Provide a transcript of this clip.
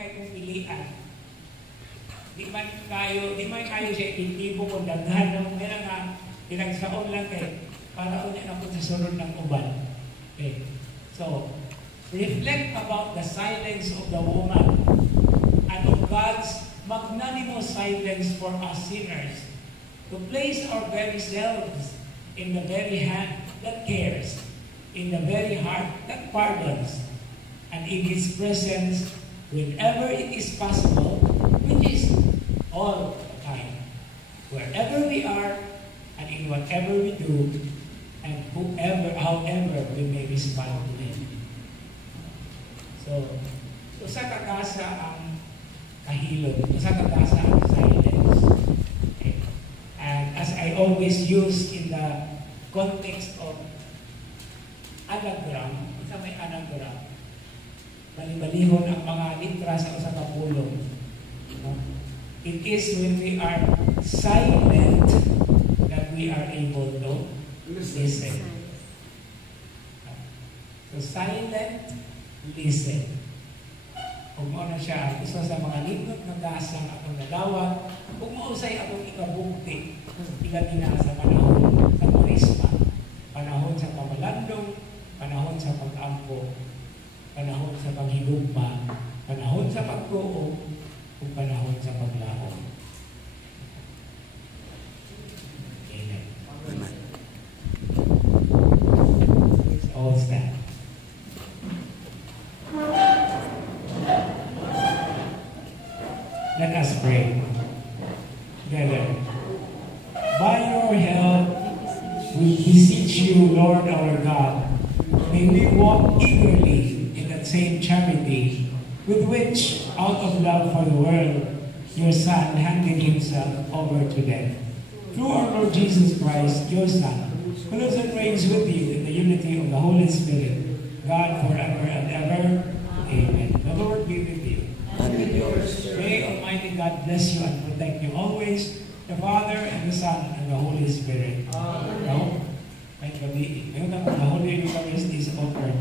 Kaya kung pilihan, di man kayo siya itintibo kung daghan ng meron nga pinagsaon lang para unya na po sa sunod ng uban. Okay. So, reflect about the silence of the woman and of God's magnanimous silence for us sinners to place our very selves in the very hand that cares, in the very heart that pardons, and in His presence whenever it is possible, which is all the time, wherever we are and in whatever we do, and however we may respond to Him. So sa kakasa ang kahilot, sa kakasa ang silence. Okay. And as I always use in the context of anagram, isa may anagram, bali-balihon ang mga litra sa usa ka pulong. It is when we are silent that we are able to listen. So silent, listen. Kung mo na siya, isa sa mga libot ng dasang akong nalawat, kung mausay akong ikabukti, ilabi na sa panahon sa turisma, panahon sa pamalandong, panahon sa pag-ampo, panahon sa paghigugma, panahon sa pagtuo, kung panahon sa paglaon. Amen. Amen. All stand. Let us pray together. By your help, we beseech you, Lord our God, may we walk eagerly in that same charity with which, out of love for the world, your Son handed Himself over to death. Through our Lord Jesus Christ, your Son, who lives and reigns with you in the unity of the Holy Spirit, God forever and ever. Amen. The Lord be with you. And with yours. May Almighty God bless you and protect you always, the Father and the Son and the Holy Spirit. Amen. No? May gabi. Ngayon ang the Holy Eucharist is offered.